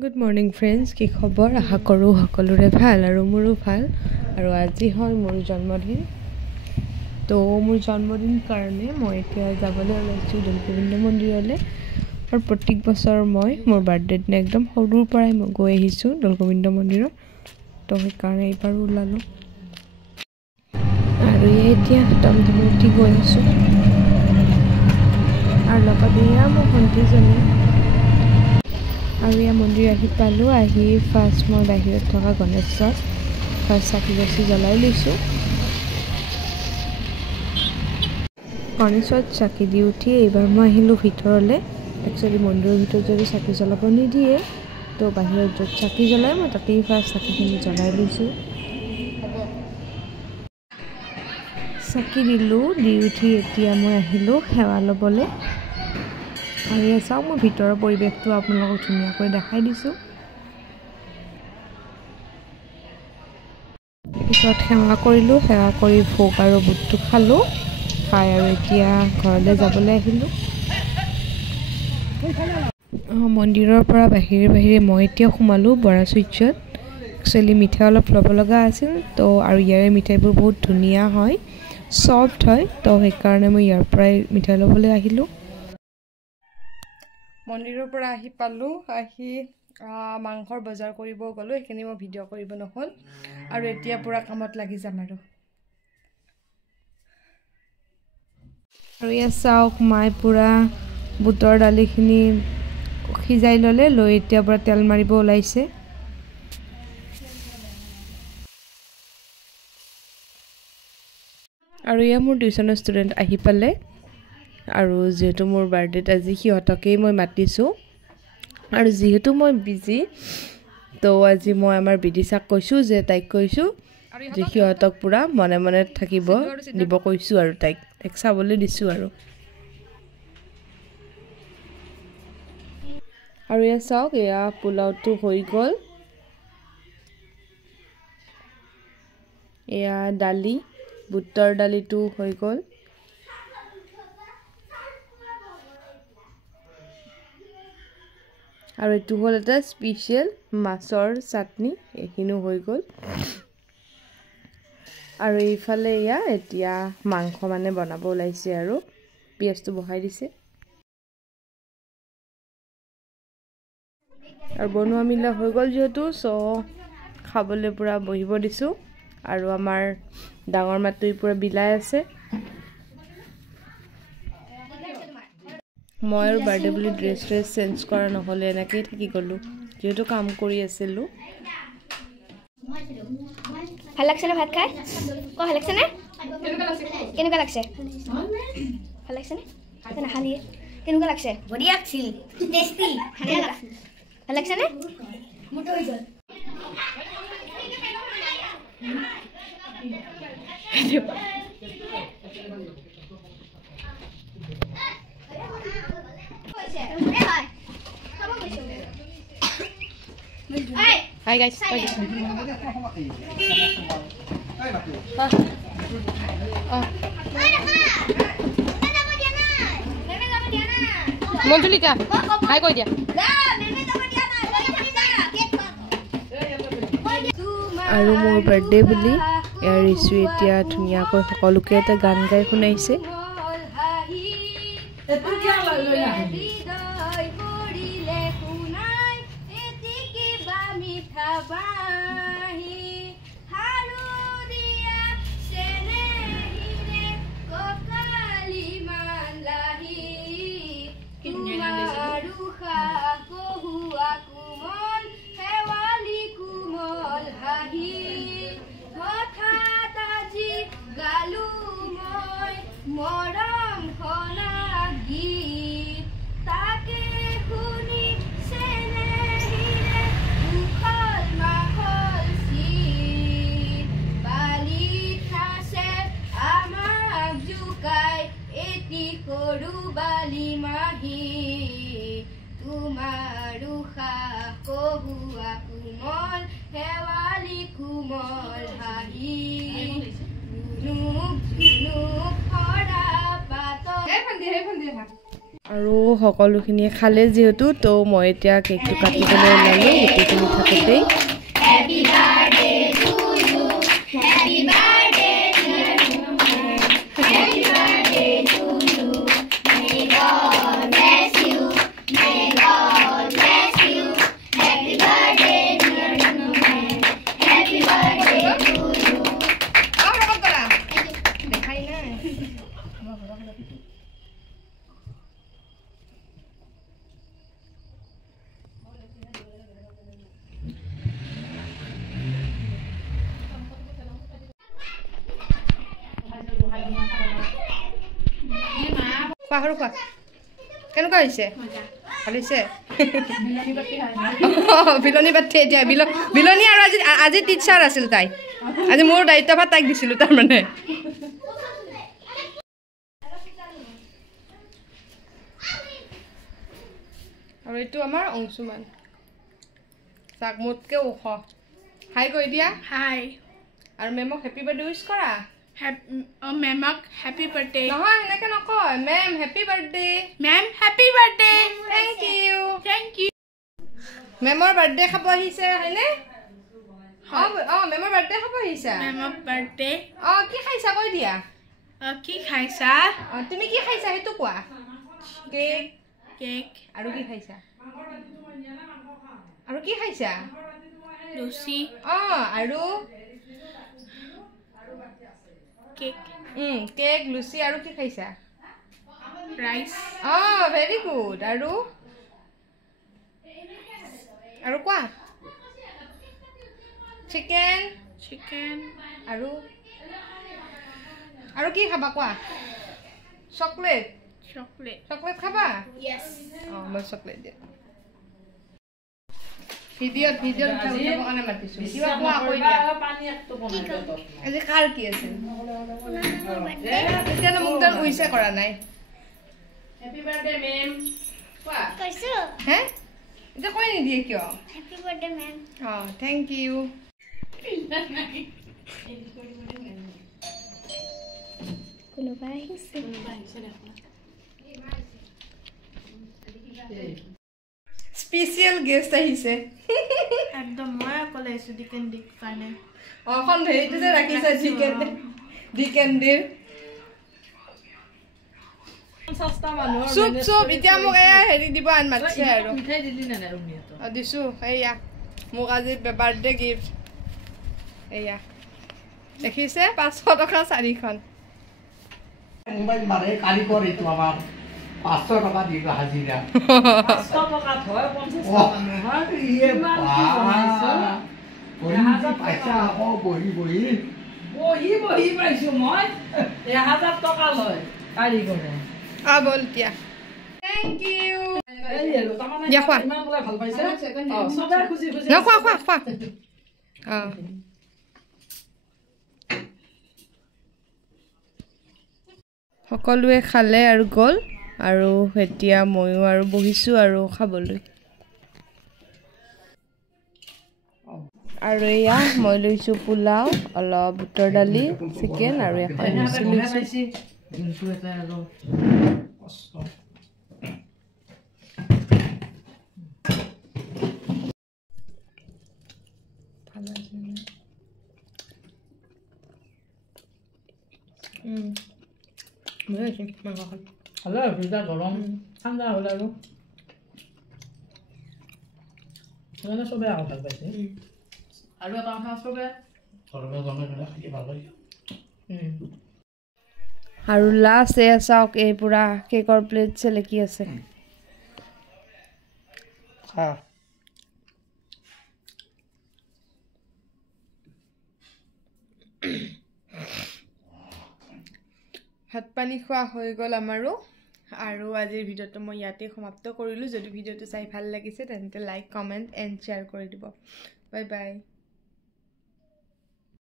Good morning friends, কি খবৰ আশা কৰো সকলোৰে ভাল আৰু মোৰো ভাল আৰু আজি হয় মোৰ জন্মদিন তো মোৰ জন্মদিন কাৰণে মই এতিয়া যাবলৈ ওলাইছো দৌলগোবিন্দ মন্দিৰলৈ আৰু প্ৰত্যেক বছৰ মই মোৰ বাৰ্থডে দিনা একদম সৰুৰ পৰাই মই গৈ আহিছো দৌলগোবিন্দ মন্দিৰত তো সেইকাৰণে এইবাৰ ওলালো আৰু এতিয়া দমদমতি গৈ আছো আৰু লগতে মোৰ ভণ্টিজনী আৰু ইয়া মন্দিৰ আহি পালো আহি ফাৰ্ষ্ট মই বাহিৰত থকা গণেশত ফাৰ্ষ্ট চাকি গছি জ্বলাই লৈছো গণেশত চাকি দি উঠি এইবাৰ মই আহিলো ভিতৰলে একচুয়ালি মন্দিৰৰ ভিতৰত যদি চাকি জ্বলাব নিদিয়ে তো বাহিৰত য'ত চাকি জ্বলাই মই তাতেই ফাৰ্ষ্ট চাকিখিনি জ্বলাই লৈছো চাকি দিলো দি উঠি এতিয়া মই আহিলো সেৱা ল'বলৈ আৰু এই চাও মই ভিতৰৰ পৰিবেশটো আপোনালোকক ধুনীয়াকৈ দেখাই দিছো পিছত সেৱা কৰিলো সেৱা কৰি ভোগ আৰু বুটটো খালো খাই আৰু এতিয়া ঘৰলৈ যাবলৈ আহিলো মন্দিৰৰ পৰা বাহিৰে মই এতিয়া সোমালো বৰা চুইটছত একচুয়ালি মিঠাই অলপ ল'ব লগা আছিল তো আৰু ইয়াৰে মিঠাইবোৰ বহুত ধুনীয়া হয় সফট হয় তো সেইকাৰণে মই ইয়াৰ পৰাই মিঠাই ল'বলৈ আহিলো মন্দিৰৰ পৰা আহি পালো আহি মাংসৰ বজাৰ কৰিব গলো এখিনি মই ভিডিও কৰিব নহল আৰু এতিয়া পুৰা কামত লাগি যাম আৰু ইয়া চাওক মাই পুৰা বুটৰ দালিখিনি সিজাই ললে লৈ এতিয়া পুৰা তেল মাৰিব ওলাইছে আৰু ইয়া মোৰ টিউচনৰ ষ্টুডেন্ট আহি পালে আৰু যেহেতু মোৰ বাৰ্থডেত আজি সিহঁতকেই মই মাতিছো আৰু যেহেতু মই বিজি তো আজি মই আমাৰ বিদিশাক কৈছো যে তাইক কৈছো যে সিহঁতক পুৰা মনে মনে থাকিব দিব কৈছো আৰু তাইক এক চাবলৈ দিছো আৰু এয়া চাওক এয়া পোলাওটো হৈ গল এয়া দালি বুটৰ দালিটো হৈ গল আৰু এটো হল এটা স্পেশাল মাছৰ চাটনি এখিনো হৈ গল আৰু এইফালে ইয়া এতিয়া মাংস মানে বনাব ওলাইছে আৰু পিয়াজটো বহাই দিছে আৰু বনোৱা মিলা হৈ গল যেহেতু সো খাবলৈ পুৰা বহিব দিছো আৰু আমাৰ ডাঙৰ মাতুই পুৰা বিলাই আছে মই আৰু বাৰ্থডে বুলি ড্ৰেছ চেঞ্জ কৰা নহলে এনেকৈ থাকি গলো যেহেতু কাম কৰি আছিলো ভাল লাগছে না ভাত খাই ভাল লাগছে না কেনেকুৱা লাগছে ভাল লাগছে না খালি কেনেকুৱা লাগছে বঢ়িয়া আছিল টেস্টি ভাল লাগছে না মোটো হৈ গল Hi guys. Monjulika. Hi koi dia. আৰু মোৰ বাৰ্থডে বুলি ইয়াৰ ইছু এতিয়া ধুনীয়াকৈ সকলোকে এটা গান গাই শুনাইছে মৰম খনা গীত তাকে শুনি চেনেহিৰে উখল মাখল চিত বালিত আছে আমাক জুকাই এটি সৰু বালি মাহী তোমাৰ উশাহ কহুৱা কোমল শেৱালি কোমল হাঁহি ঝুনুক ঝুনুক হৰা পাত আৰু সকলোখিনিয়ে খালে যিহেতু তো মই এতিয়া কেকটো কাটিবলৈ ওলালোঁ গোটেইখিনি থাকোঁতেই পাহৰো খোৱা কেনেকুৱা হৈছে ভাল হৈছে বিলনী বাতি এতিয়া বিলনী আৰু আজি টিচাৰ আছিল তাই আজি মোৰ দায়িত্বভাৰ তাইক দিছিলোঁ তাৰমানে আৰু এইটো আমাৰ অংশুমান তাক মোতকৈ ওখ হাই কৈ দিয়া হাই আৰু মেমক হেপী বাৰ্থডে উইচ কৰা মেমক হেপী বাৰ্থডে নহয় এনেকৈ নকয় ma'am happy birthday ma'am happy birthday thank you thank you মেমৰ বাৰ্থডে খাব আহিছে হয়নে অঁ মেমৰ বাৰ্থডে খাব আহিছা মেমক বাৰ্থডে অঁ কি খাইছা কৈ দিয়া কি খাইছা অঁ তুমি কি খাইছা সেইটো কোৱা কেক কেক আৰু কি খাইছা আৰু কি খাইছা লুচি অঁ আৰু কেক কেক লুচি আৰু কি খাইছা ৰাইচ অঁ ভেৰি গুড আৰু কোৱা চিকেন চিকেন আৰু কি খাবা কোৱা চকলেট চকলেট চকলেট খাবা য়েছ অঁ মই চকলেট দিম ভিডিঅ'ত কাৰণে মাতিছোঁ কিবা কোৱা কৈ দিয়া আজি কাৰ কি আছে তেতিয়ানো মোক তাৰ উইছে কৰা নাই হেপী বাৰ্থডে মেম কোৱা কৈছো হে এতিয়া কৈ নিদিয়ে কিয় হেপী বাৰ্থডে মেম অঁ থেংক ইউ কোনোবা আহিছে স্পেচিয়েল গেষ্ট আহিছে একদম মই অকলে আহিছোঁ ডিকেণ্ডিৰ কাৰণে এখন হেৰিটো যে ৰাখিছে ডিকেণ্ডিৰ চুপ চুপ এতিয়া মোক এয়া হেৰি দিব আন মাতিছে আৰু দিছোঁ এয়া মোক আজি বাৰ্থডে গিফ্ট এয়া দেখিছে 500 টকা 4খন মোবাইল মাৰে কাৰিকৰ এইটো আমাৰ 500 টকা দিব হাজিৰা 500 টকা থয় 50 টকা নহয় পইচা আকৌ বহি পাইছো মই 1000 টকা লয় কাৰিকৰে বল এতিয়া থেংক ইউ দিয়া খোৱা ইমান বোলে ভাল পাইছে সবে খুচি খুচি খোৱা সকলোৱে খালে আৰু গ'ল আৰু এতিয়া ময়ো আৰু বহিছোঁ আৰু খাবলৈ আৰু এয়া মই লৈছোঁ পোলাও অলপ বুটৰ দালি চিকেন আৰু এখন লৈছোঁ দিনটো এটা আৰু কষ্ট ভালে ভিজা গৰম ঠাণ্ডা হ'ল আৰু সেইকাৰণে চবে আকৌ ভাল পাইছে আৰু এটা কথা চবে আৰু লাষ্ট এয়া চাওক এই পুৰা কেকৰ প্লেট চেলেকি আছে ভাত পানী খোৱা হৈ গ'ল আমাৰো আৰু আজিৰ ভিডিঅ'টো মই ইয়াতে সমাপ্ত কৰিলোঁ যদি ভিডিঅ'টো চাই ভাল লাগিছে তেন্তে লাইক কমেণ্ট এণ্ড শ্বেয়াৰ কৰি দিব বাই বাই